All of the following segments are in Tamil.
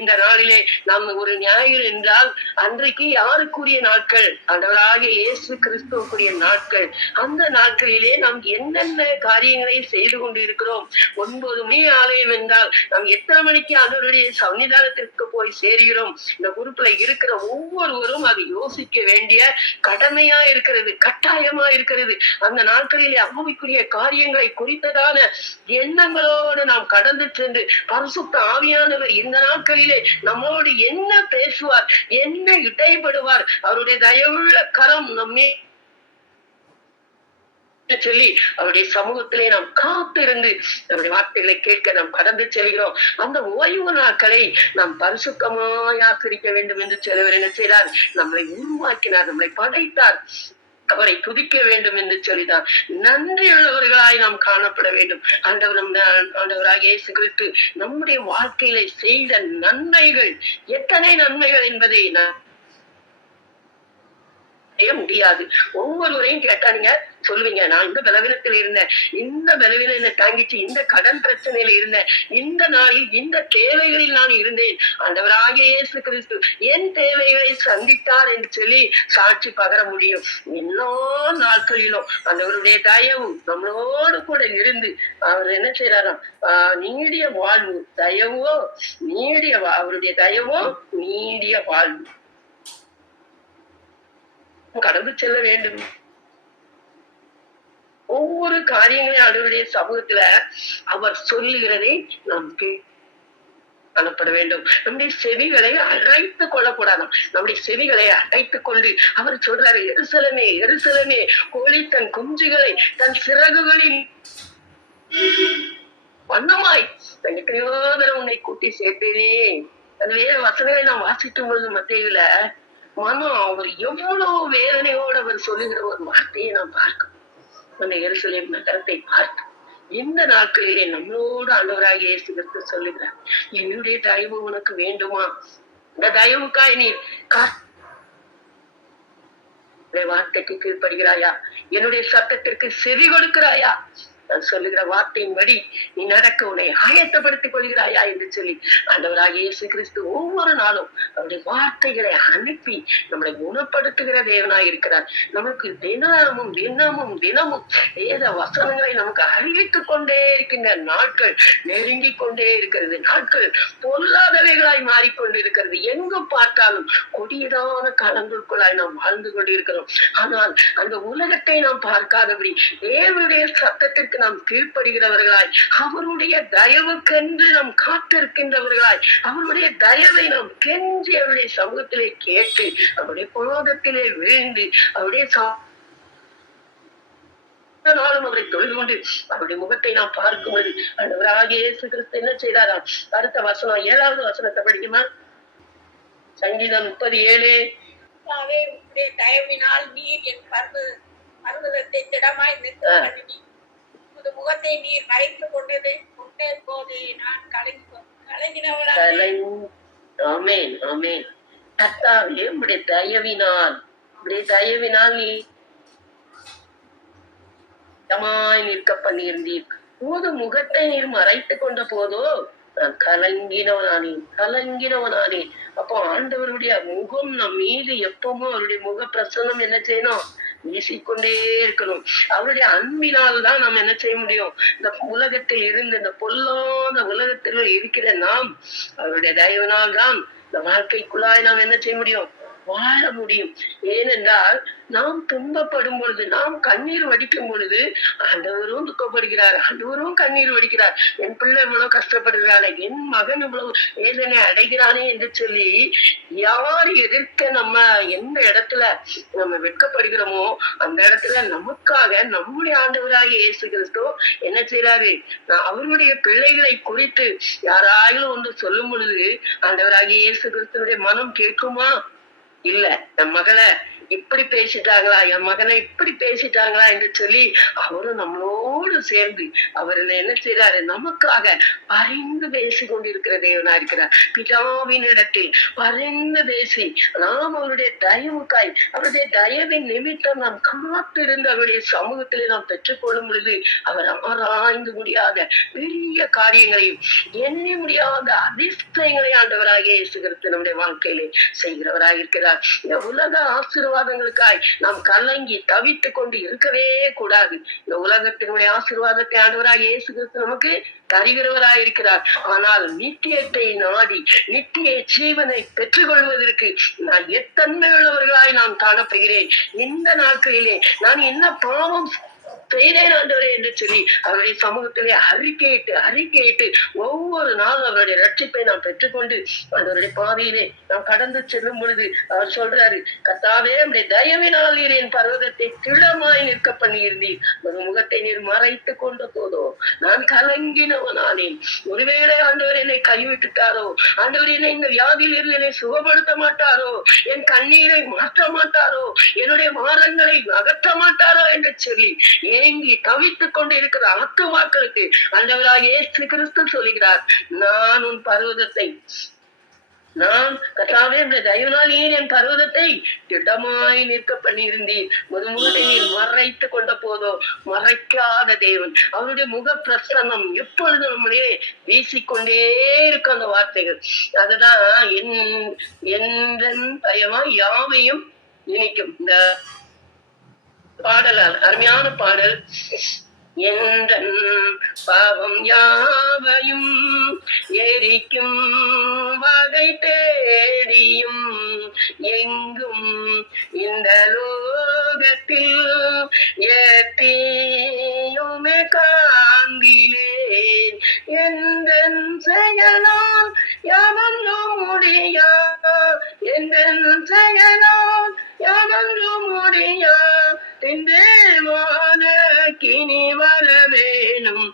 இந்த நாளிலே நாம் ஒரு ஞாயிறு என்றால் அன்றைக்கு யாருக்குரிய நாட்கள்? ஆண்டவராகிய இயேசு கிறிஸ்துவுக்குரிய நாட்கள். அந்த நாட்களிலே நாம் என்னென்ன காரியங்களை செய்து கொண்டு இருக்கிறோம்? 9 மணி ஆலயம் என்றால் நாம் எத்தனை மணிக்கு ஆண்டவருடைய சன்னிதானத்திற்கு போய் சேர்கிறோம்? இந்த குரூப்ல இருக்கிற ஒவ்வொருவரும் அது யோசிக்க வேண்டிய கடமையா இருக்கிறது, கட்டாயமா இருக்கிறது. அந்த நாட்களிலே ஆவிக்குரிய காரியங்களை குறித்ததான எண்ணங்களோடு நாம் கடந்து சென்று பரிசுத்த ஆவியானவர் இந்த நாட்களிலே நம்மோடு என்ன பேசுவார், என்ன இடைப்படுவார், அவருடைய தயவுள்ள கரம் நம்மே சொல்லி அவருடைய சமூகத்திலே நாம் காத்திருந்து நம்முடைய வார்த்தைகளை கேட்க நாம் கடந்து செல்கிறோம். அந்த ஓய்வு நாட்களை நாம் பரிசுத்தமாய் ஆசிரிக்க வேண்டும் என்று சிலவர் என்ன செய்தார்? நம்மளை உருவாக்கினார், நம்மளை படைத்தார், அவரை துதிக்க வேண்டும் என்று சொல்லிதான் நன்றியுள்ளவர்களாய் நாம் காணப்பட வேண்டும். ஆண்டவராக இயேசு கிறிஸ்து நம்முடைய வாழ்க்கையில செய்த நன்மைகள் எத்தனை நன்மைகள் என்பதை முடியாது. ஒவ்வொருவரையும் கேட்டா நீங்க சொல்லுவீங்க, நான் இந்த பலவீனத்தில் இருந்தேன், இந்த பலவீனம் என்ன தாங்கிச்சு, இந்த கடன் பிரச்சனையில இருந்தேன், இந்த நாளில் இந்த தேவைகளில் நான் இருந்தேன், ஆண்டவராகிய இயேசு கிறிஸ்து என் தேவைகளை சந்தித்தார் என்று சொல்லி சாட்சி பகர முடியும். எல்லா நாட்களிலும் ஆண்டவருடைய தயவு நம்மளோடு கூட இருந்து அவர் என்ன செய்யறாராம்? நீடிய வாழ்வு, தயவோ நீடிய, அவருடைய தயவோ நீடிய வாழ்வு கடந்து செல்ல வேண்டும். ஒவ்வொரு காரியங்களையும் அவருடைய சமூகத்துல அவர் சொல்லுகிறதை நாம் காணப்பட வேண்டும். நம்முடைய செவிகளை அழைத்துக் கொள்ளக்கூடாதாம். நம்முடைய செவிகளை அழைத்துக் கொண்டு அவர் சொல்றாரு, எருசலேமே எருசலேமே, கோழி தன் குஞ்சுகளை தன் சிறகுகளில் வண்ணமாய் எத்தனையோ தடவை உன்னை கூட்டி சேர்த்தேனே. அந்த வேற வசனங்களை நாம் வாசிக்கும் பொழுது மத்தியில மனம் அவர் எவ்வளவு வேதனையோடு அவர் சொல்லுகிற ஒரு வார்த்தையை நாம் பார்க்கணும். அந்த எருசலேம் நகரத்தை பார்க்க இந்த நாட்களிலே நம்மளோடு ஆண்டவராகிய இயேசு கிறிஸ்து சொல்லுகிறார், என்னுடைய தயவு உனக்கு வேண்டுமா? இந்த தயவுக்காய் நீ வார்த்தைக்கு கீழ்ப்படுகிறாயா? என்னுடைய சத்தத்திற்கு செவி கொடுக்கிறாயா? நான் சொல்லுகிற வார்த்தையின்படி நீ நடக்க உன்னை ஆயத்தப்படுத்திக் கொள்கிறாயா என்று சொல்லி ஆண்டவராகிய இயேசு கிறிஸ்து ஒவ்வொரு நாளும் அவருடைய வார்த்தைகளை அனுப்பி நம்மளை குணப்படுத்துகிற தேவனாய் இருக்கிறார். நமக்கு தினமும் தினமும் தினமும் வேத வசனங்களை நமக்கு அறிவித்துக் கொண்டே இருக்கின்ற நாட்கள் நெருங்கி கொண்டே இருக்கிறது. நாட்கள் பொல்லாதவைகளாய் மாறிக்கொண்டிருக்கிறது. எங்கு பார்த்தாலும் கொடியதான காலங்களுக்குள்ளாய் நாம் வாழ்ந்து கொண்டிருக்கிறோம். ஆனால் அந்த உலகத்தை நாம் பார்க்காதபடி தேவனுடைய சத்தத்திற்கு நாம் கீழ்ப்படுகிறவர்களாய், அவருடைய தயவுக்கென்று நாம் காத்திருக்கின்றவர்களாய், அவருடைய தயவை நாம் கெஞ்சி அவருடைய சமூகத்திலே கேட்டு அவருடைய பாதத்திலே விழுந்து அவருடைய நாளும் அவரை தொழுது கொண்டு அவருடைய முகத்தை நாம் பார்க்கும்போது ஆண்டவராகிய இயேசு கிறிஸ்து என்ன செய்தாராம்? அடுத்த வசனம் 7வது வசனத்தை படிக்குமா? சங்கீதம் 37. தயவினால் நீர் என் பர்வதத்தை திடமாய் நிற்க பண்ணினீர், முகத்தை நீர் மறைத்து கொண்டது கொண்டே போதே நான் கலங்கினவளாக. ஆமென் ஆமென். கர்த்தாவே உம்முடைய தயவினால் நீ நிற்க பண்ணியிருந்தீர். போது முகத்தை நீர் மறைத்து கொண்ட போதோ நான் கலங்கினவனானே. அப்போ ஆண்டவருடைய முகம் நம் மீது எப்பவும் அவருடைய முக பிரசன்னம் என்ன செய்யணும்? வீசிக்கொண்டே இருக்கணும். அவருடைய அன்பினால் தான் நம்ம என்ன செய்ய முடியும்? இந்த உலகத்தில் இருந்து இந்த பொல்லாத உலகத்தில் இருக்கிற நாம் அவருடைய தயவினால் தான் இந்த வாழ்க்கைக்குள்ளாய் நாம் என்ன செய்ய முடியும்? வாழ முடியும். ஏனென்றால் நாம் துன்பப்படும் பொழுது, நாம் கண்ணீர் வடிக்கும் பொழுது ஆண்டவரும் துக்கப்படுகிறார், ஆண்டவரும் கண்ணீர் வடிக்கிறார். என் பிள்ளை இவ்வளவு கஷ்டப்படுகிறானே, என் மகன் இவ்வளவு வேதனை அடைகிறானே என்று சொல்லி யார் எதிர்க்க நம்ம எந்த இடத்துல நம்ம வெட்கப்படுகிறோமோ அந்த இடத்துல நமக்காக நம்முடைய ஆண்டவராகிய இயேசு கிறிஸ்து என்ன செய்யறாரு? அவருடைய பிள்ளைகளை குறித்து யாராலும் ஒன்று சொல்லும் பொழுது ஆண்டவராகிய இயேசு கிறிஸ்துவனுடைய மனம் கேட்குமா? இல்ல என் மகளை இப்படி பேசிட்டாங்களா, என் மகனை இப்படி பேசிட்டாங்களா என்று சொல்லி அவரும் நம்மளோடு சேர்ந்து அவர் என்ன செய்யறாரு, நமக்காக பரிந்து பேசி கொண்டிருக்கிற தேவனா இருக்கிறார். பிதாவின் இடத்தில் பரிந்து பேசி நாம் அவருடைய தயவுக்காய், அவருடைய தயவின் நிமித்தம் நாம் காத்திருந்து அவருடைய சமூகத்திலே நாம் பெற்றுக்கொள்ளும் பொழுது அவர் ஆராய்ந்து முடியாத பெரிய காரியங்களையும் எண்ணி முடியாத அதிர்ஷ்டங்களை ஆண்டவராகிய இயேசு கிறிஸ்து நம்முடைய வாழ்க்கையிலே செய்கிறவராக இருக்கிறார். இந்த உலக ஆசீர்வாதங்களுக்காய் நாம் கலங்கி தவித்துக் கொண்டு இருக்கவே கூடாது. இந்த உலகத்தினுடைய ஆசீர்வாதத்தை ஆண்டவராகிய இயேசு கிறிஸ்து நமக்கு தருகிறவராய் இருக்கிறார். ஆனால் நித்தியத்தை நாடி நித்திய ஜீவனை பெற்றுக் கொள்வதற்கு நான் எத்தன்மை உள்ளவர்களாய் நான் காணப்படுகிறேன். இந்த நாட்களிலே நான் என்ன பாவம் செய்தேன் ஆண்டவரே என்று சொல்லி அவருடைய சமூகத்திலே அறிக்கையிட்டு ஒவ்வொரு நாளும் அவருடைய ரட்சிப்பை நாம் பெற்றுக்கொண்டு அவருடைய பாதையிலே நாம் கடந்து செல்லும் பொழுது அவர் சொல்றாரு, கர்த்தாவே உம்முடைய தயவினால் நீர் என் பர்வதத்தை திடமாய் நிற்க பண்ணியிருந்தீர், ஒரு முகத்தை நீர் மறைத்து கொண்ட போதோ நான் கலங்கினவனானேன். ஒருவேளை ஆண்டவர் என்னை கைவிட்டுட்டாரோ, ஆண்டவர் என்னை இந்த வியாதியில் இருந்து என்னை சுகப்படுத்த மாட்டாரோ, என் கண்ணீரை மாற்ற மாட்டாரோ, என்னுடைய மாறங்களை அகற்ற மாட்டாரோ என்று சொல்லி ஏங்கி தவித்துக் கொண்டு இருக்கிற ஆத்துமாக்களுக்கு ஆண்டவராகிய இயேசு கிறிஸ்து சொல்லுகிறார், நான் உன் பர்வதத்தை, நான் கர்த்தாவே தயவினால் நீர் என் பர்வதத்தை திடமாய் நிற்க பண்ணியிருந்தீர், ஒரு முகத்தை நீர் மறைத்து கொண்ட போதோ மறைக்காத தேவன். அவருடைய முக பிரசன்னம் எப்பொழுது நம்மளே வீசிக்கொண்டே இருக்கும் அந்த வார்த்தைகள். அதுதான் என் பயமா யாவையும் இணைக்கும். இந்த பாடல் அருமையான பாடல். எந்தன் பாவம் யாவையும் எரிக்கும் வகை தேடியும் எங்கும் இந்த லோகத்தில் ஏற்றியுமே காண்கிறேன். எந்தன் செயலால் யாவொன்றும் முடியா, எந்தன் செயலால் யாவொன்றும் முடியா, கினி வரவேணும்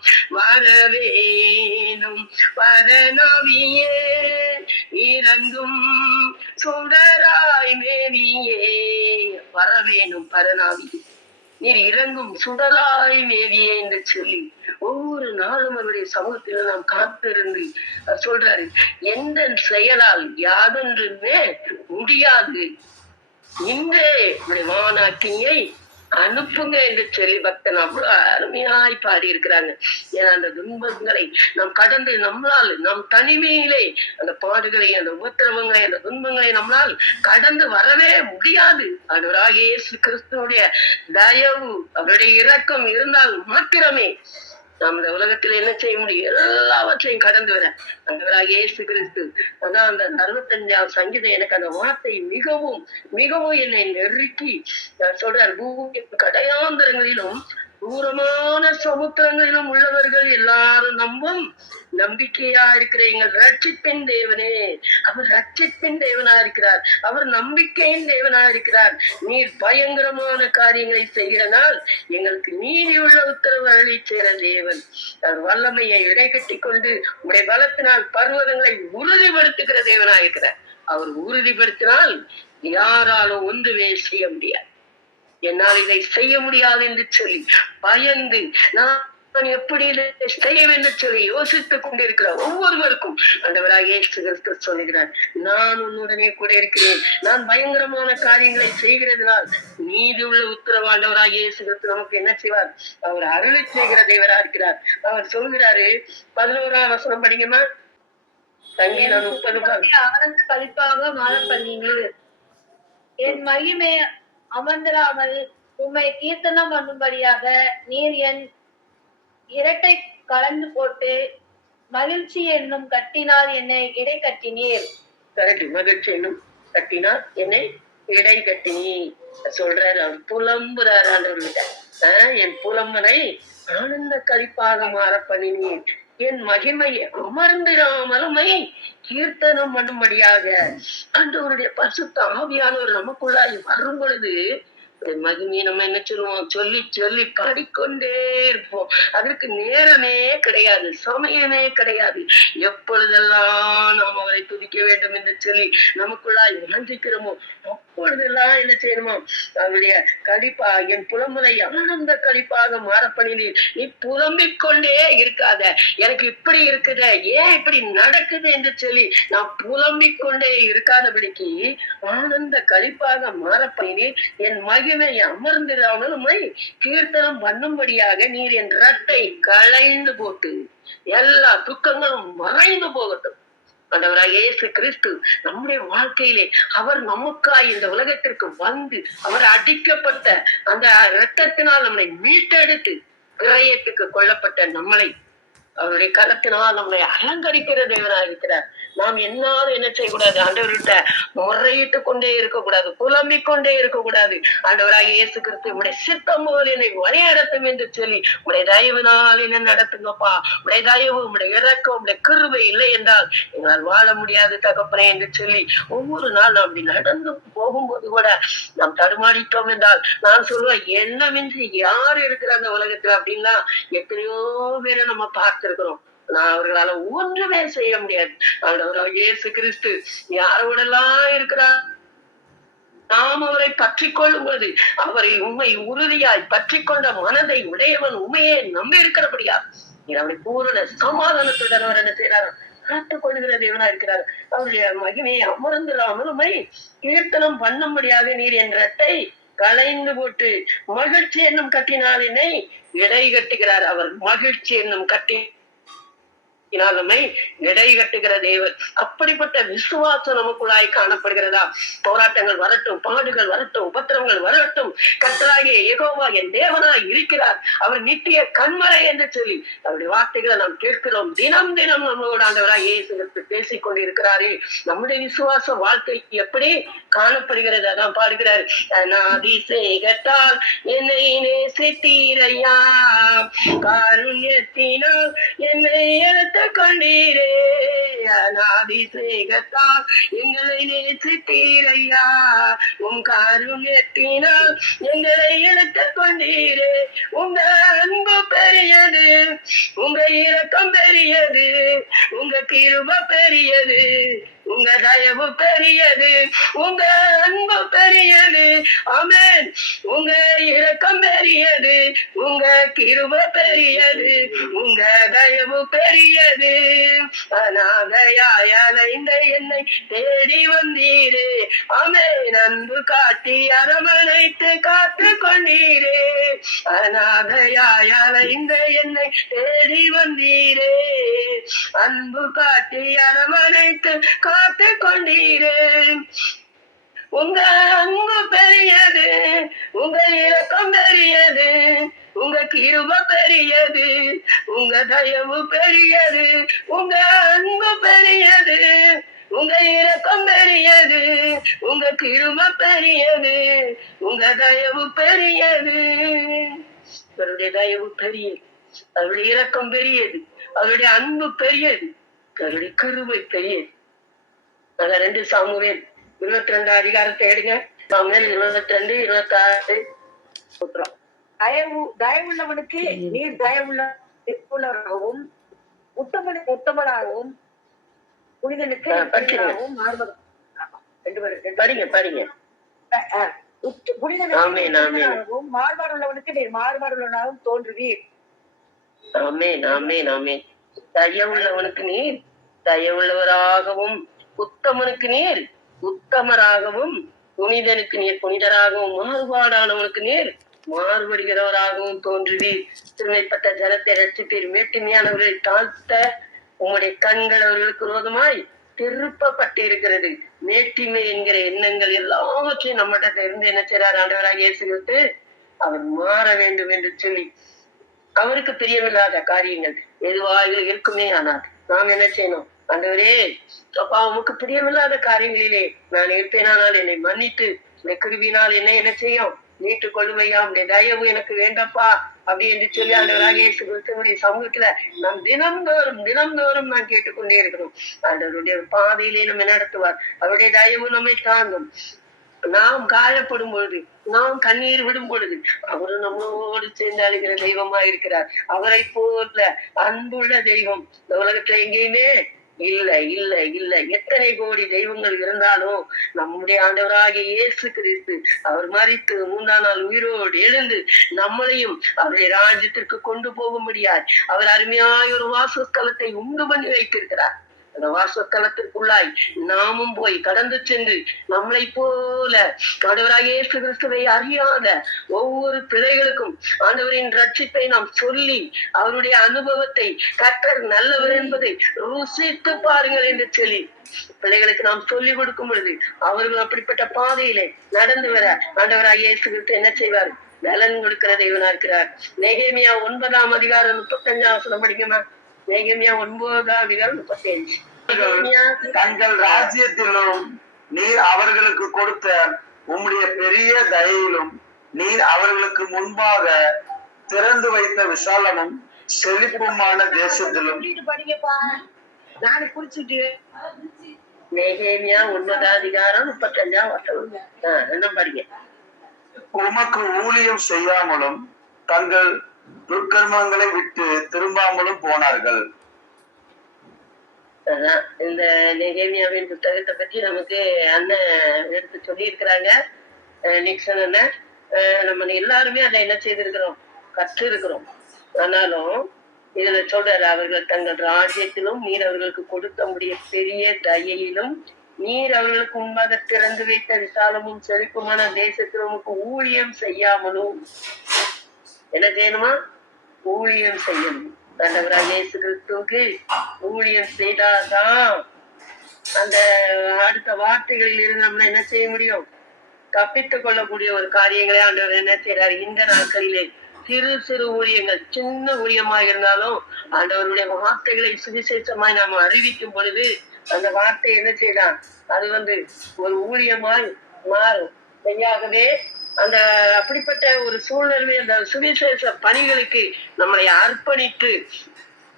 பரநவியே இறங்கும் சுடராய் மேவியே. வரவேணும் பரநாவி, நீர் இறங்கும் சுடராய் மேவியே என்று சொல்லி ஒவ்வொரு நாளும் அவருடைய சமூகத்தில் நாம் காத்திருந்து சொல்றாரு, எந்த செயலால் யாதொன்றுமே முடியாது, இன்றே வானாக்கினியை அனுப்புங்க என்று சொல்லி பக்தன் அவ்வளவு அருமையாய் பாடி இருக்கிறாங்க. ஏன்னா அந்த துன்பங்களை நாம் கடந்து நம்மளால் நம் தனிமையிலே அந்த பாடுகளை, அந்த உபத்திரவங்களை, அந்த துன்பங்களை நம்மளால் கடந்து வரவே முடியாது. ஆண்டவராகிய இயேசு கிறிஸ்துவுடைய தயவு, அவருடைய இரக்கம் இருந்தால் மாத்திரமே நாம் இந்த உலகத்தில் என்ன செய்ய முடியும், எல்லாவற்றையும் கடந்து வர ஆண்டவராகிய இயேசு கிறிஸ்து. அதான் அந்த 65ஆம் சங்கீதம் எனக்கு அந்த வார்த்தை மிகவும் மிகவும் என்னை நெருக்கி சொல்றார், பூமியின் கடையாந்தரங்களிலும் தூரமான சமுத்திரங்களிலும் உள்ளவர்கள் எல்லாரும் நம்பும் நம்பிக்கையா இருக்கிற எங்கள் ரட்சிப்பின் தேவனே. அவர் ரட்சிப்பின் தேவனா இருக்கிறார், அவர் நம்பிக்கையின் தேவனா இருக்கிறார். நீர் பயங்கரமான காரியங்களை செய்கிறனால் எங்களுக்கு நீதி உள்ள உத்தரவு அருளி சேர தேவன். அவர் வல்லமையை இடைக்கட்டி கொண்டு உடைய பலத்தினால் பர்வதங்களை உறுதிப்படுத்துகிற தேவனா இருக்கிறார். அவர் உறுதிப்படுத்தினால் யாராலும் ஒன்றுமே செய்ய முடியாது. என்னால் இதை செய்ய முடியாது என்று சொல்லி பயந்து நான் எப்படி செய்யும் என்று சொல்லி யோசித்துக் கொண்டிருக்கிற ஒவ்வொருவருக்கும் ஆண்டவராகிய இயேசு கிறிஸ்து சொல்லுகிறார், நான் உன்னுடனே கூட இருக்கிறேன். நான் பயங்கரமான காரியங்களை செய்கிறதுனால் நீதி உள்ள உத்தரவு ஆண்டவராகிய இயேசு கிறிஸ்து நமக்கு என்ன செய்வார், அவர் அருளை செய்கிற தேவரா இருக்கிறார். அவர் சொல்கிறாரு, 11ஆம் வசனம் படிங்கம்மா. சங்கீதம் 30 ஆனந்த கழிப்பாக மாற பண்ணீங்கள், என் மகிமை அமர்ந்திராமல் உம்மை கீர்த்தனம் பண்ணும்படியாக நீர் என் இரட்டை கலந்து போட்டு மகிழ்ச்சி என்னும் கட்டினால் என்னை இடை கட்டினீர். கரெக்ட், மகிழ்ச்சி என்னும் கட்டினால் என்னை இடை கட்டினீர் சொல்றாரு. அவர் புலம்புறாரு ஆண்டவர்கிட்ட, என் புலம்பனை ஆனந்த கழிப்பாக மாற பண்ணினீர், என் மகிமையை அமர்ந்திராமலுமை கீர்த்தனம் பண்ணும்படியாக. ஆண்டவருடைய பரிசுத்த ஆவியானவர் நமக்குள்ளாய் வரும் பொழுது மகிமையை நம்ம என்ன சொல்லுவோம், சொல்லி சொல்லி பாடிக்கொண்டே இருப்போம். அதற்கு நேரமே கிடையாது, சமயமே கிடையாது. எப்பொழுதெல்லாம் நாம் அவரை துதிக்க அனுபவிக்க வேண்டும் என்று சொல்லி நமக்குள்ளாய் வாஞ்சிக்கிறோமோ அப்பொழுதெல்லாம் என்ன செய்யணுமோ அவருடைய கழிப்பா என் புலம்பலை ஆனந்த கழிப்பாக மாறப்பணினீர். நீ புலம்பிக் கொண்டே இருக்காத, எனக்கு இப்படி இருக்குத, ஏன் இப்படி நடக்குது என்று சொல்லி நான் புலம்பிக் கொண்டே இருக்காதபடிக்கு ஆனந்த கழிப்பாக மாறப்பணினீர். என் மகிமை அமர்ந்திராமலுமை கீர்த்தனம் பண்ணும்படியாக நீர் என் ரட்டை களைந்து போட்டு எல்லா துக்கங்களும் மறைந்து போகட்டும். ஆண்டவராக இயேசு கிறிஸ்து நம்முடைய வாழ்க்கையிலே அவர் நமக்காய் இந்த உலகத்திற்கு வந்து அவர் அடிக்கப்பட்ட அந்த இரத்தத்தினால் நம்மளை மீட்டெடுத்து கிரயத்துக்கு கொல்லப்பட்ட நம்மளை அவருடைய கரத்தினால் நம்மளை அலங்கரிக்கிற தேவனாக இருக்கிறார். நாம் என்னாலும் என்ன செய்யக்கூடாது, ஆண்டவர்கிட்ட முறையிட்டு கொண்டே இருக்கக்கூடாது, புலம்பிக் கொண்டே இருக்கக்கூடாது. ஆண்டவராக இயேசு கிறிஸ்து உடைய சித்தம் போல் என்னை வழிநடத்தும் என்று சொல்லி உடைய தயவுனால் என்ன நடத்துங்கப்பா, உடைய தயவு உடைய இறக்கம் உடைய கிருபை இல்லை என்றால் எங்களால் வாழ முடியாது தகப்பனே என்று சொல்லி ஒவ்வொரு நாள் நாம் அப்படி நடந்து போகும்போது கூட நாம் தடுமாறிட்டோம் என்றால் நான் சொல்லுவேன், என்னமின்றி யார் இருக்கிற அந்த உலகத்துல அப்படின்னா எத்தனையோ பேரை நம்ம பார்த்திருக்கிறோம். நான் அவர்களால ஒன்றுமே செய்ய முடியாது. ஆண்டவராக இயேசு கிறிஸ்து யாரோடெல்லாம் இருக்கிறார், நாம் அவரை பற்றி கொள்ளும் பொழுது அவரை உண்மை உறுதியாய் பற்றி கொண்ட மனதை உடையவன் உண்மையே நம்பி இருக்கிறபடியா அவருடைய பூரண சமாதானத்துடன் அவர் என்ன செய்யறாரு, காத்துக் கொள்ளுகிற தேவனா இருக்கிறார். அவருடைய மகிமையை அமர்ந்திராமல் உண்மை கீர்த்தனம் பண்ணும்படியாக நீர் என் இரட்டை களைந்து போட்டு மகிழ்ச்சி என்னும் கட்டினால் என்னை இடை கட்டுகிறார். அவர் மகிழ்ச்சி என்னும் நம்மை இடை கட்டுகிற தேவன். அப்படிப்பட்ட விசுவாசம் நமக்குள்ளாய் காணப்படுகிறதா? போராட்டங்கள் வரட்டும், பாடுகள் வரட்டும், உபத்திரங்கள் வரட்டும், கர்த்தராகிய யெகோவா என் தேவனாய் இருக்கிறார், அவர் நித்திய கண்மலை என்று சொல்லி அவருடைய வார்த்தைகளை நாம் கேட்கிறோம். தினம் தினம் நம்மளோட ஆண்டவராய் இயேசு கிறிஸ்து பேசிக் கொண்டிருக்கிறாரே. நம்முடைய விசுவாச வாழ்க்கை எப்படி காணப்படுகிறது? அதான் பாடுகிறார், அதிசயத்தால் என்னை நேசித்தீரையா, காருண்யத்தினால் என்னை எடுத்த கொண்டீரே, அநாதிசேகத்தால் எங்களை நேசித்தீரையா, உம் காருண்யத்தினால் எங்களை எடுத்து கொண்டீரே. உங்க அன்பு பெரியது, உங்க இரக்கம் பெரியது, உங்க கிருபை பெரியது, உங்க தயவு பெரியது, உங்க அன்பு பெரியது. ஆமென். உங்க இரக்கம் பெரியது, உங்க கிருபை பெரியது, உங்க தயவு பெரியது. அநாதையாய் அலைந்த என்னை தேடி வந்தீரே. ஆமென். அன்பு காட்டி அரவணைத்து காத்து கொண்டீரே. அநாதையாய் அலைந்த என்னை தேடி வந்தீரே. அன்பு காட்டி அரவணைத்து காத்து கொண்டீரே. உங்க அன்பு பெரியது, உங்க இரக்கம் பெரியது, உங்க கிருபை பெரியது, உங்க தயவு பெரியது, உங்க அன்பு பெரியது, உங்க இரக்கம் பெரியது, உங்க கிருபை பெரியது, உங்க தயவு பெரியது. அவருடைய தயவு பெரியது, அவருடைய இரக்கம் பெரியது, அவருடைய அன்பு பெரியது, அவருடைய கிருபை பெரியது. 2 சாமுவேல் 22 அதிகாரத்தை எடுங்க. சாமுவேல் 22, 26. தயவுள்ளவனுக்கு நீர் தயவுள்ளவராகவும் உத்தமனாகவும் புனிதனுக்கு புனிதனுக்கு மாறுபாடுள்ளவனுக்கு நீர் மாறுபாடுள்ளவனாகவும் தோன்றுவீர். ஆமென், ஆமென், ஆமென். தயவுள்ளவனுக்கு நீர் தயவுள்ளவராகவும், உத்தமனுக்கு நீர் உத்தமராகவும், புனிதனுக்கு நீர் புனிதராகவும், மாறுபாடானவனுக்கு நீர் மாறுபடுகிறவராகவும் தோன்றுவீர். திருமைப்பட்ட ஜலத்தை ரட்சிப்பீர், மேட்டுமையானவர்களை தாழ்த்த உம்முடைய கண்கள் அவர்களுக்கு விரோதமாய் திருப்பப்பட்டிருக்கிறது. மேட்டிமை என்கிற எண்ணங்கள் எல்லாவற்றையும் நம்மகிட்ட இருந்து என்ன செய்றார் ஆண்டவராக இயேசு கிறிஸ்து? அவர் மாற வேண்டும் என்று சொல்லி அவருக்கு பிரியமில்லாத காரியங்கள் எதுவாக இருக்குமே. ஆனால் நாம் என்ன செய்யணும்? ஆண்டவரே, அப்பா உமக்கு பிரியமில்லாத காரியங்களிலே நான் இருப்பேனானால் என்னை மன்னித்து உடைய கிருபினால் என்ன செய்யும்? மீட்டுக் கொள்ளுமையா, உடைய தயவு எனக்கு வேண்டப்பா அப்படி என்று சொல்லி ஆண்டவராக இயேசு கிறிஸ்துவினுடைய சமூகத்துல நாம் தினம்தோறும் நான் கேட்டுக்கொண்டே இருக்கிறோம். ஆண்டவருடைய பாதையிலே நம்ம நடத்துவார். அவருடைய தயவு நம்மை தாங்கும். நாம் காயப்படும் பொழுது, நாம் கண்ணீர் விடும் பொழுது அவரு நம்மளோடு சேர்ந்து அழுகிற தெய்வமா இருக்கிறார். அவரை போல அன்புள்ள தெய்வம் இந்த உலகத்துல எங்கேயுமே இல்ல இல்ல இல்ல. எத்தனை கோடி தெய்வங்கள் இருந்தாலும் நம்முடைய ஆண்டவராகிய இயேசு கிறிஸ்து அவர் மரித்து 3ஆம் நாள் உயிரோடு எழுந்து நம்மளையும் அவருடைய ராஜ்யத்திற்கு கொண்டு போக முடியாது. அவர் அருமையாய் ஒரு வாசஸ்தலத்தை உண்டு பண்ணி வைத்திருக்கிறார். அந்த வாசஸ்தலத்திற்குள்ளாய் நாமும் போய் கடந்து சென்று நம்மளை போல ஆண்டவராகிய இயேசு கிறிஸ்துவை அறியாத ஒவ்வொரு பிள்ளைகளுக்கும் ஆண்டவரின் ரட்சிப்பை நாம் சொல்லி அவருடைய அனுபவத்தை கர்த்தர் நல்லவர் என்பதை ருசித்து பாருங்கள் என்று சொல்லி பிள்ளைகளுக்கு நாம் சொல்லிக் கொடுக்கும் பொழுது அவர்கள் அப்படிப்பட்ட பாதையிலே நடந்து வர ஆண்டவராகிய இயேசு கிறிஸ்து என்ன செய்வார்? பலன் கொடுக்கிற தெய்வனா இருக்கிறார். நெகேமியா 9ஆம் அதிகாரம் 35ஆம் வசனம் படிக்குமா? நெகேமியா 9ஆம் அதிகாரம் 35. தங்கள் ராஜ்யத்திலும் நீர் அவர்களுக்கு கொடுத்த உம்முடைய பெரிய தயையிலும் நீர் அவர்களுக்கு முன்பாக திறந்து வைத்த விசாலமும் செழிப்புமான தேசத்திலும் நான் குறிச்சிட்டு நெகேமியா 9ஆம் அதிகாரம் 35ஆம் வசனம். என்ன படிங்க? உமக்கு ஊழியம் செய்யாமலும் தங்கள் துர்க்கர்மங்களை விட்டு திரும்பாமலும் போனார்கள். இந்த நெகேமியாவின் புத்தகத்தை பத்தி நமக்கு அண்ணன் எடுத்து சொல்லி இருக்கிறாங்க. நிக்சன் அண்ணன் நம்ம எல்லாருமே அதை என்ன செய்திருக்கிறோம்? கற்று இருக்கிறோம். ஆனாலும் இதுல சொல்றாரு, அவர்கள் தங்கள் ராஜ்யத்திலும் நீர் அவர்களுக்கு கொடுத்த முடிய பெரிய தயையிலும் நீர் அவர்களுக்கு முன்பாக திறந்து வைத்த விசாலமும் செழிப்புமான தேசத்திலும் ஊழியம் செய்யாமலும் என்ன செய்யணுமா? ஊழியம் செய்யணும். ஆண்டவராகிய இயேசு கிறிஸ்துவுக்கு ஊழியம் செய்தாதான் அந்த அடுத்த வார்த்தைகளில் இருந்து நம்மள என்ன செய்ய முடியும்? தப்பித்துக் கொள்ளக்கூடிய ஒரு காரியங்களை ஆண்டவர் என்ன செய்யறாரு? இந்த நாட்களிலே சிறு சிறு ஊழியங்கள், சின்ன ஊழியமாக இருந்தாலும் ஆண்டவருடைய வார்த்தைகளை சுவிசேஷமாய் நாம் அறிவிக்கும் பொழுது அந்த வார்த்தை என்ன செய்யலாம்? அது ஒரு ஊழியமாய் மாறும். மெய்யாகவே அந்த அப்படிப்பட்ட ஒரு சூழ்நிலை, அந்த சுவிசேஷ பணிகளுக்கு நம்மளை அர்ப்பணித்து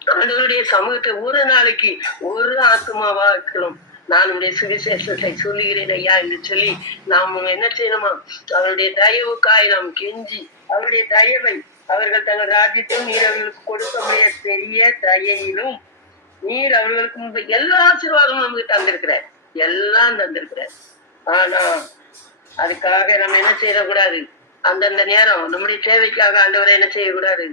ஆண்டவருடைய சமூகத்தை ஒரு நாளைக்கு ஒரு ஆத்மாவா இருக்கணும். நான் உடைய சுவிசேஷத்தை சொல்லுகிறேன் ஐயா என்று சொல்லி நாம் என்ன செய்யணுமா? அவருடைய தயவுக்காய் நாம் கெஞ்சி அவருடைய தயவை அவர்கள் தங்கள் ராஜ்யத்தையும் நீர் அவர்களுக்கு கொடுக்க முடிய பெரிய தயையிலும் நீர் அவர்களுக்கு முன்பு எல்லா ஆசீர்வாதமும் நமக்கு தந்திருக்கிறார், எல்லாம் தந்திருக்கிறார். ஆனா அதுக்காக நம்ம என்ன செய்யக்கூடாது? அந்தந்த நேரம் நம்முடைய தேவைக்காக ஆண்டவரை என்ன செய்யக்கூடாது?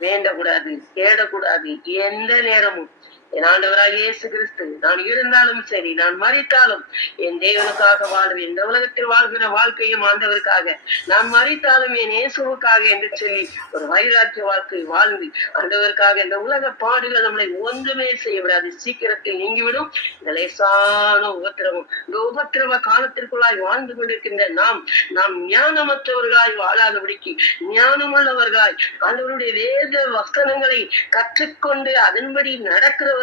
வேண்டக்கூடாது, தேடக்கூடாது. எந்த நேரமும் என் ஆண்டவராக இயேசு கிறிஸ்து நான் இருந்தாலும் சரி, நான் மரித்தாலும் என் தேவனுக்காக வாழ்வேன். இந்த உலகத்தில் வாழ்கிற வாழ்க்கையும் ஆண்டவருக்காக, நான் மரித்தாலும் என் இயேசுவுக்காக என்று சொல்லி ஒரு வைராக்கிய வாழ்க்கை வாழ்ந்து ஆண்டவருக்காக இந்த உலக பாடுகள் நம்மளை ஒன்றுமே செய்ய விடாது, சீக்கிரத்தில் நீங்கிவிடும். இந்த லேசான உபத்திரவம், இந்த உபத்திரவ காலத்திற்குள்ளாய் வாழ்ந்து கொண்டிருக்கின்ற நாம் ஞானமற்றவர்களாய் வாழாதபடிக்கு ஞானமுள்ளவர்களாய் ஆண்டவருடைய வேத வசனங்களை கற்றுக்கொண்டு அதன்படி நடக்கிறவர்களாய்,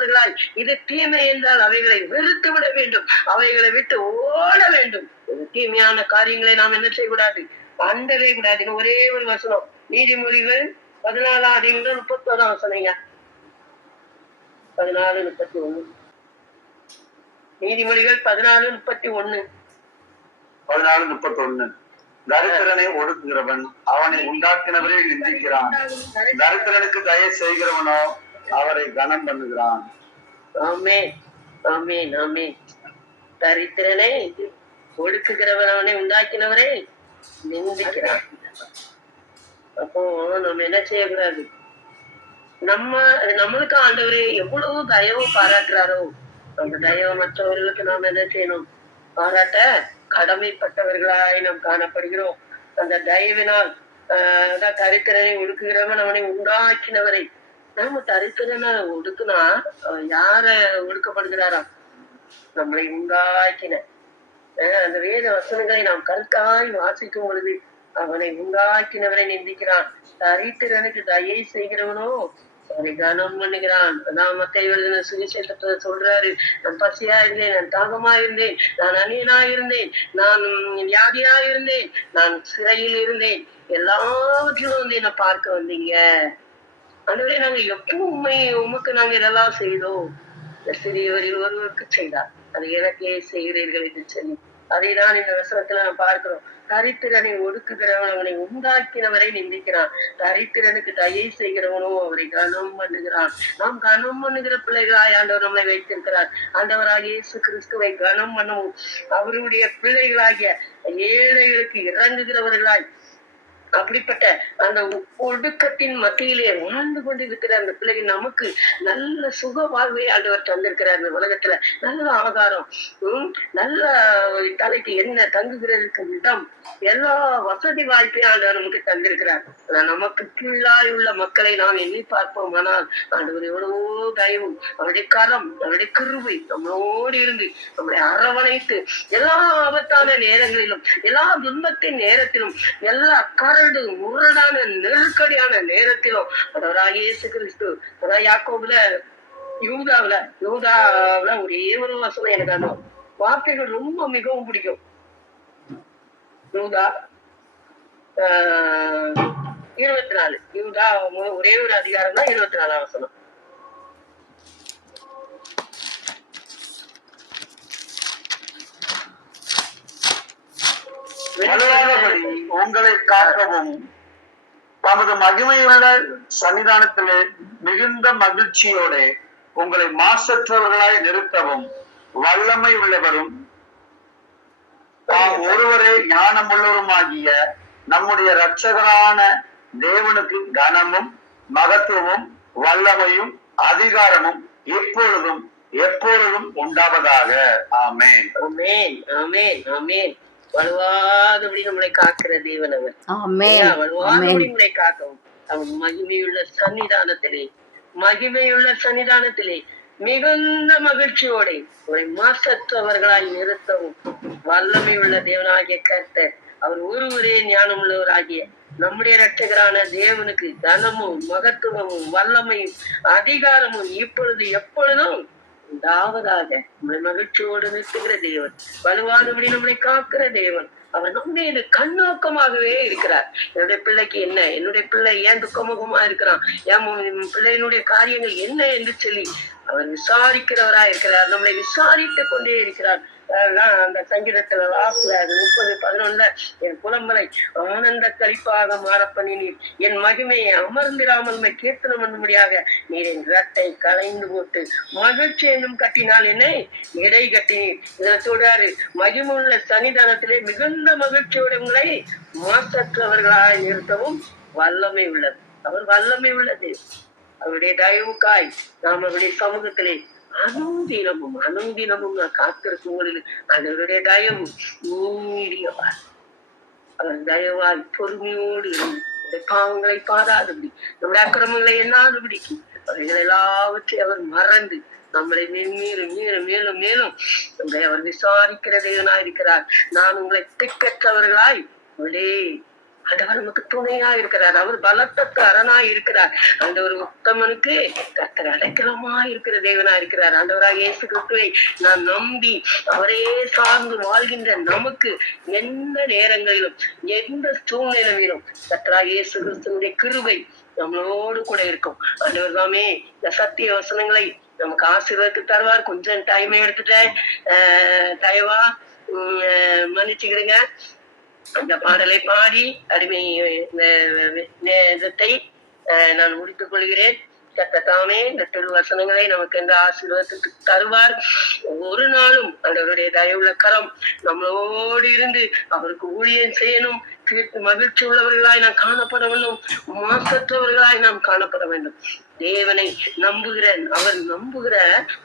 இது தீமை என்றால் அவைகளை வெறுத்து விட வேண்டும், அவைகளை விட்டு ஓட வேண்டும். தீமையான காரியங்களை நாம் என்ன செய்யக்கூடாது? அண்டவே கூடாது. ஒரே ஒரு வசனம், நீதிமொழிகள் 14ஆம் அதிகாரம் 31ஆம் வசனங்க. 14:31. நீதிமொழிகள் 14:31. 14:31. தரித்திரனை ஒடுக்குகிறவன் அவனை உண்டாக்கினவரே நிந்திக்கிறான், தரித்திரனுக்கு தயவு செய்கிறவனோ அவரை கனம் பண்ணுகிறான். ஆமென், ஆமென், ஆமென். தரித்திரனை ஒடுக்குகிறவன் அவனை உண்டாக்கினவரை நிந்திக்கிறான். அப்போ நம்ம என்ன செய்யக்கூடாது? நம்மளுக்கு ஆண்டவரே எவ்வளவு தயவு பாராட்டுறாரோ அந்த தயவு மற்றவர்களுக்கு நாம் என்ன செய்யணும்? பாராட்ட கடமைப்பட்டவர்களாய் நாம் காணப்படுகிறோம். அந்த தயவினால் தரித்திரனை ஒடுக்குகிறவன் அவனை உண்டாக்கினவரை, நாம தரித்திரனை ஒடுக்குனா யார ஒடுக்கப்படுகிறாராம்? நம்மளை உண்டாக்கின அந்த வேத வசனங்களை நாம் கருத்தாய் வாசிக்கும் பொழுது அவனை உண்டாக்கினவரை நிந்திக்கிறான். தரித்திரனுக்கு தயை செய்கிறவனோ அவரை கனம் பண்ணுகிறான். நான் மத்தேயு சுவிசேஷத்துல சொல்றாரு, நான் பசியா இருந்தேன், நான் தாகமா இருந்தேன், நான் அந்நியனா இருந்தேன், நான் வியாதியா இருந்தேன், நான் சிறையில் இருந்தேன், எல்லாவற்றிலும் என்னை பார்க்க வந்தீங்க. ஆண்டவரே, நாங்க எப்போ உமக்கு நாங்க இதெல்லாம் செய்தோம். சிறியவரில் ஒருவருக்கு செய்தார், அது எனக்கே செய்கிறீர்கள் என்று சொல்லி அதைதான் இந்த வசனத்துல நாம் பார்க்கிறோம். தரித்திரனை ஒடுக்குகிறவன் அவனை உண்டாக்கினவரை நிந்திக்கிறான். தரித்திரனுக்கு தயை செய்கிறவனோ அவரை கனம் பண்ணுகிறான். நாம் கனம் பண்ணுகிற பிள்ளைகளாய் ஆண்டவர் நம்மளை வைத்திருக்கிறார். ஆண்டவராகிய இயேசு கிறிஸ்துவை கனம் பண்ணவும், அவருடைய பிள்ளைகளாகிய ஏழைகளுக்கு இறங்குகிறவர்களாய், அப்படிப்பட்ட அந்த ஒடுக்கத்தின் மத்தியிலே வாழ்ந்து கொண்டிருக்கிற அந்த பிள்ளைகள் நமக்கு நல்ல சுக வாழ்வை ஆண்டவர் தந்திருக்கிறார். இந்த உலகத்துல நல்ல ஆகாரம், நல்ல தலைக்கு என்ன தங்குகிறதுக்கு இடம், எல்லா வசதி வாய்ப்பையும் ஆண்டவர் நமக்கு தந்திருக்கிறார். நமக்கு கீழாய் உள்ள மக்களை நாம் எண்ணி பார்ப்போம். ஆனால் ஆண்டவர் எவ்வளவோ தயவும், அவருடைய கரம், அவருடைய கிருபை நம்மளோடு இருந்து நம்மளை அரவணைத்து எல்லா ஆபத்தான நேரங்களிலும், எல்லா துன்பத்தின் நேரத்திலும், எல்லா முரடான நெருக்கடியான நேரத்திலும் ஆண்டவராகிய இயேசு கிறிஸ்து யாக்கோபுல யூதாவுல ஒரே ஒரு வசனம் எனக்கு அந்த வார்த்தைகள் ரொம்ப மிகவும் பிடிக்கும். யூதா 24 யூதா ஒரே ஒரு அதிகாரம் தான் 24ஆம் வசனம். வலுவாதபடி உங்களை காக்கவும் தமது மகிமையுள்ள சன்னிதானத்திலே மிகுந்த மகிழ்ச்சியோட உங்களை மாசற்றவர்களாய் நிறுத்தவும் வல்லமை உள்ளவரும் தாம் ஒருவரே ஞானம் உள்ளவருமாகிய நம்முடைய இரட்சகரான தேவனுக்கு கனமும் மகத்துவமும் வல்லமையும் அதிகாரமும் எப்பொழுதும் எப்பொழுதும் உண்டாவதாக. ஆமென். ஆமென். ஆமென். ஆமென். வலுவாதபடி நம்மளை காக்கிற தேவன் அவர். வலுவாதபடி நம்மளை காக்கவும் அவன் மகிமையுள்ள சன்னிதானத்திலே மிகுந்த மகிழ்ச்சியோட உங்களை மாசற்றவர்களாய் நிறுத்தவும் வல்லமையுள்ள தேவனாகிய கர்த்தர் அவர் ஒருவரே ஞானம் உள்ளவராகிய நம்முடைய இரட்சகரான தேவனுக்கு கனமும் மகத்துவமும் வல்லமையும் அதிகாரமும் இப்பொழுது எப்பொழுதும் உண்டாவதாக. நம்மளை மகிழ்ச்சியோடு நிறுத்துகிற தேவன், வலுவாதபடி நம்மளை காக்கிற தேவன், அவர் நம்முடைய கண்ணோக்கமாகவே இருக்கிறார். என்னுடைய பிள்ளைக்கு என்ன, என்னுடைய பிள்ளை ஏன் துக்கமுகமா இருக்கிறான், என் பிள்ளையினுடைய காரியங்கள் என்ன என்று சொல்லி அவர் விசாரிக்கிறவரா இருக்கிறார். நம்மளை விசாரித்து கொண்டே இருக்கிறார். அந்த சங்கீதத்துல லாஸ்ட்ல 30:11 என் புலம்பலை ஆனந்த கழிப்பாக மாற பண்ணினீர், என் மகிமையை அமர்ந்திராமல் கீர்த்தனம் பண்ணும்படியாக நீர் என் ரத்தை களைந்து போட்டு மகிழ்ச்சி என்னும் கட்டினால் என்னை இடை கட்டினீர். இதுல சொல்றாரு, மகிமுள்ள சன்னிதானத்திலே மிகுந்த மகிழ்ச்சியோட உங்களை மாசற்றவர்களாய் நிறுத்தவும் வல்லமை உள்ளது. அவர் வல்லமை உள்ளது. அவருடைய தயவுக்காய் நாம் அவருடைய சமூகத்திலே அனுதினமும் காத்திருக்கும் அவருடைய தயவு நீடியவார். அவர் தயவால் பொறுமையோடு பாவங்களை பாராதபடி, நம்முடைய அக்கிரமங்களை எண்ணாதபடிக்கு அவைகள் எல்லாவற்றையும் அவர் மறந்து நம்மளை மேலும் மேலும் மேலும் மேலும் நம்மளை அவர் விசாரிக்கிற தேவனா இருக்கிறார். நான் உங்களை திக்கற்றவர்களாய் ஆண்டவர் நமக்கு துணையா இருக்கிறார். அவர் பலத்தக்க அரணாய் இருக்கிறார். அந்த ஒரு உத்தமனுக்கு கர்த்தர் அடைக்கலமா இருக்கிற தேவனா இருக்கிறார். ஆண்டவராக இயேசு கிறிஸ்துவை நான் நம்பி அவரே சார்ந்து வாழ்கின்ற நமக்கு எந்த நேரங்களிலும் எந்த சூழ்நிலையிலும் கர்த்தராக இயேசு கிறிஸ்துவனுடைய கிருபை நம்மளோடு கூட இருக்கும். ஆண்டவர் தாமே இந்த சத்திய வசனங்களை நமக்கு ஆசீர்வாதத்துக்கு தருவார். கொஞ்சம் டைமே எடுத்துட்டேன், தயவா மன்னிச்சுக்கிடுங்க. அந்த பாடலை பாடி அடிமை நேரத்தை நான் முடித்துக் கொள்கிறேன். கர்த்தர் இந்த திருவசனங்களை நமக்கு என்ற ஆசீர்வாதத்துக்கு தருவார். ஒரு நாளும் அவருடைய தயவுள்ள கரம் நம்மளோடு இருந்து அவருக்கு ஊழியம் செய்யணும். மகிழ்ச்சி உள்ளவர்களாய் நாம் காணப்பட வேண்டும், மாசற்றவர்களாய் நாம் காணப்பட வேண்டும். தேவனை நம்புகிற, அவர் நம்புகிற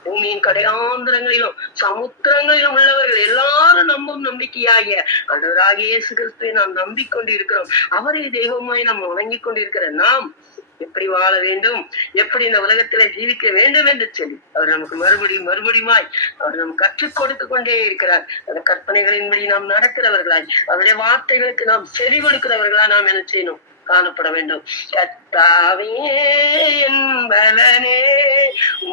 பூமியின் கடையாந்திரங்களிலும் சமுத்திரங்களிலும் உள்ளவர்கள் எல்லாரும் நம்பும் நம்பிக்கையாகிய ஆண்டவராகிய இயேசு கிறிஸ்துவை நாம் நம்பிக்கொண்டு இருக்கிறோம். அவரை தெய்வமாய் நாம் வணங்கி கொண்டிருக்கிற நாம் எப்படி வாழ வேண்டும், எப்படி இந்த உலகத்துல ஜீவிக்க வேண்டும் என்று சொல்லி அவர் நமக்கு மறுபடியுமாய் அவர் நமக்கு கற்றுக் கொடுத்து கொண்டே இருக்கிறார். அந்த கற்பனைகளின்படி நாம் நடக்கிறவர்களாய், அவருடைய வார்த்தைகளுக்கு நாம் செவி கொடுக்கிறவர்களா நாம் என்ன செய்யணும், காணப்பட வேண்டும். கர்த்தாவே என்பவனே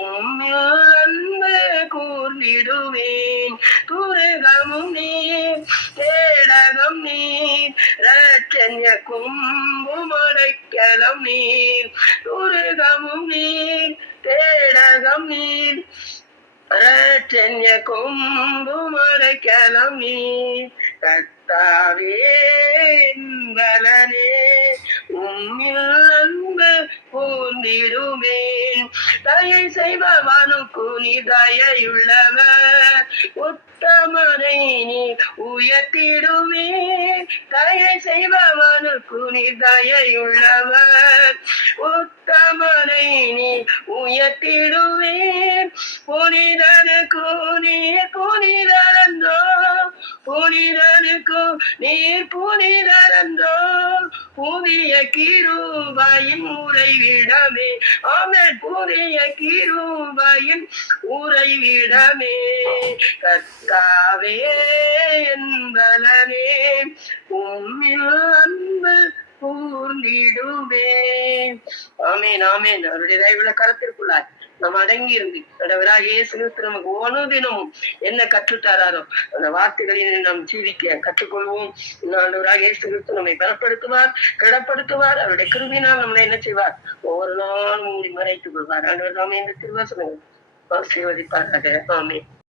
உம்மில் அன்பு கூர்ந்திடுவேன், துருகமும் நீர் கேடகம் நீர் ரட்சண்ய கும்பும் அடைக்கலம் நீர், துருகமும் நீர் கேடகம் நீர் ரட்சண்ய கொம்பு மறைக்கலாம் நீ கர்த்தாவே பலனே உம்மில் அன்பு பூந்திடுவேன் தயை செய்பவனுக்கு நீ தயையுள்ளவர் உத்தமனை நீ உயர்த்திடுவேன் தயை செய்பவனுக்கு நீ தயையுள்ளவர் உத்தமனை நீ உயர்த்திடுவேன் புனிதனுக்கு நீர் புனிதரந்தோ புனிதனுக்கு நீர் புனிதரந்தோ புதிய கிருபையின் உறைவிடமே ஆமென் புதிய கிருபையின் உறைவிடமே கர்த்தாவே என்பலனே உம்மில் அன்பு கூர்ந்திடுவேன் ஆமேன் ஆமேன் அவருடைய தயவுள்ள கரத்திற்குள்ளாய் நாம் அடங்கி இருந்து கடவுளாக இயேசு கிறிஸ்து நமக்கு ஒவ்வொரு என்ன கற்றுத்தாரோ அந்த வார்த்தைகளை நாம் ஜீவிக்க கற்றுக்கொள்வோம் ஆண்டவராக இயேசு கிறிஸ்து நம்மை பலப்படுத்துவார் கிடப்படுத்துவார் அவருடைய கிருபினால் நம்மளை என்ன செய்வார் ஒவ்வொரு நாளும் மூடி மறைத்துக் கொள்வார் ஆண்டவர் நாமே இந்த திருவாசனை ஆசீர்வதிப்பாராக ஆமென்